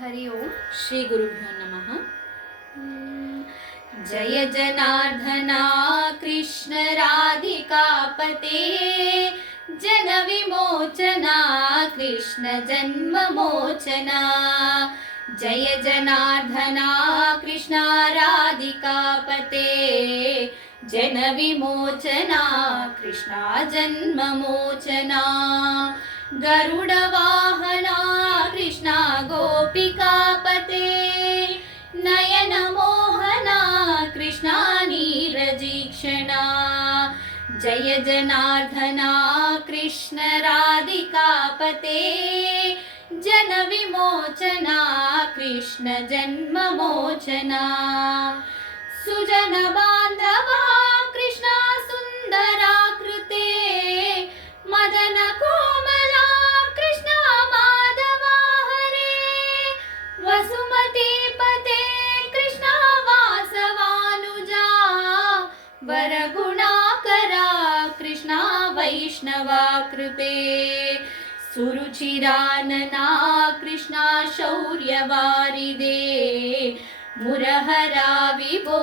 हरि ओम श्री गुरुभ्यो नमः। जय जनार्दना कृष्ण राधिकापते जन विमोचना कृष्ण जन्ममोचना। जय जनार्दना कृष्ण राधिकापते जन विमोचना कृष्ण जन्ममोचना। गरुड वाहना कृष्ण गोपिकापते नयन मोहना कृष्ण नीरजीक्षणा। जय जनार्दना कृष्ण राधिकापते जन विमोचना कृष्ण जन्ममोचना। सुजन बांधवा कृष्ण सुंदराकृते मदन कोमला कृष्ण माधवा हरे। वसुमती पते कृष्ण वासवानुजा वरगुणाकरा कृष्ण वैष्णवाकृते। सुरुचिरानना कृष्ण शौर्यवारिदे मुरहरा विभो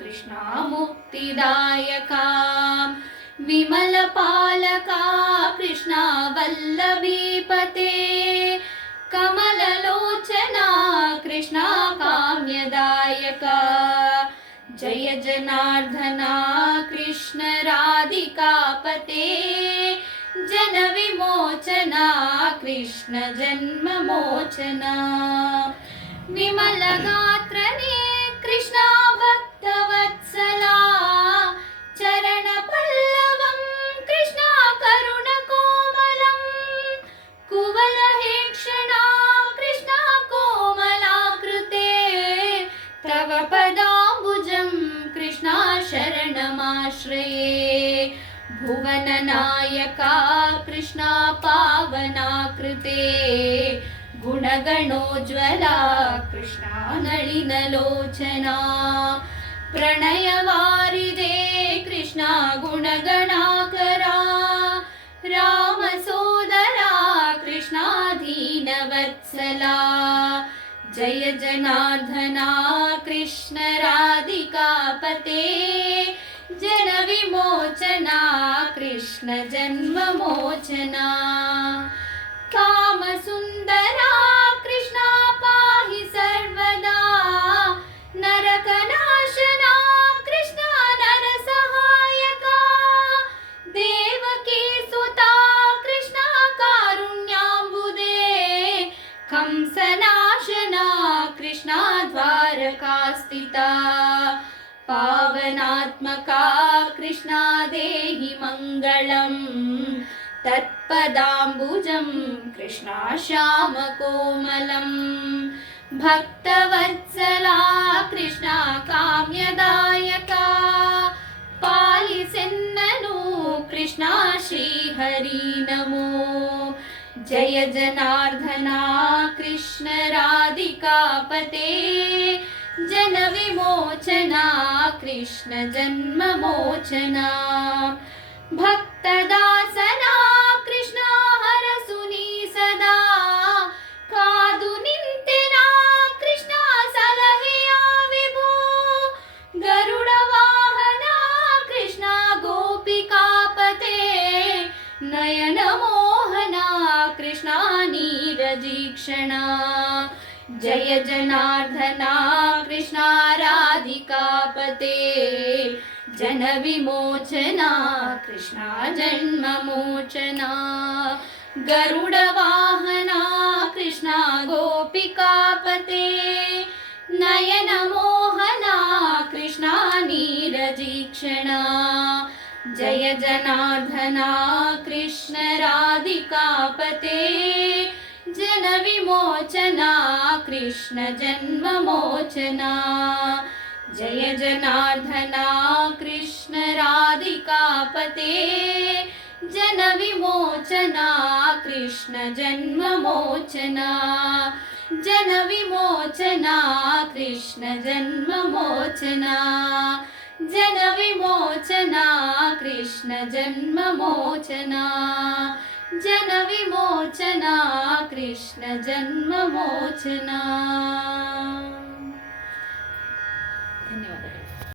कृष्ण मुक्तिदायका। विमल पालका कृष्ण वल्लभीपते कमललोचना कृष्ण काम्यदायका। जय जनार्दना कृष्ण राधिकापते जन विमोचना कृष्ण जन्ममोचना। विमल गात्रने कृष्ण भक्तवत्सला चरण पल्लवं कृष्ण करुण कोमलं। कुवल हेक्षणा कृष्ण कोमलाकृते तव पदाम्बुजं कृष्ण शरणमाश्रये। भुवन नायका कृष्ण पावनाकृते गुणगणोज्ज्वला कृष्ण नलिनलोचना। प्रणयवारिदे कृष्ण गुणगणाकरा रामसोदरा कृष्ण दीनवत्सला। जय जनार्दना कृष्ण राधिकापते जन विमोचना कृष्ण जन्ममोचना। कामसुन्दरा कृष्ण पाहि सर्वदा नरकनाशना कृष्ण नरसहायका। देवकी सुता कृष्ण कारुण्याम्बुदे कंसनाशना कृष्ण द्वारकास्थिता। पावनात्मका कृष्ण देहि मङ्गलम् तत्पदाम्बुजं कृष्ण श्यामकोमलं। भक्तवत्सला कृष्ण काम्यदायका पालिसेन्ननु कृष्ण श्रीहरि नमो। जय जनार्दना कृष्ण राधिकापते जन विमोचना कृष्ण जन्ममोचना। भक्तदासना कृष्ण हरसुनी सदा कादु निंतेना कृष्ण सलहेया विभो। गरुड वाहना कृष्ण गोपिकापते नयन मोहना कृष्ण नीरजीक्षणा। जय जनार्दना कृष्ण राधिकापते जन विमोचना कृष्ण जन्ममोचना। गरुड वाहना कृष्ण गोपिकापते नयन मोहना कृष्ण नीरजीक्षणा। जय जनार्दना कृष्ण राधिकापते जन विमोचना कृष्ण जन्ममोचना। जय जनार्दना कृष्ण राधिकापते जन विमोचना कृष्ण जन्ममोचना। जन विमोचना कृष्ण जन्ममोचना। जन विमोचना कृष्ण जन्ममोचना। ಜನ ವಿಮೋಚನ ಕೃಷ್ಣ ಜನ್ಮ ಮೋಚನ. ಧನ್ಯವಾದಗಳು.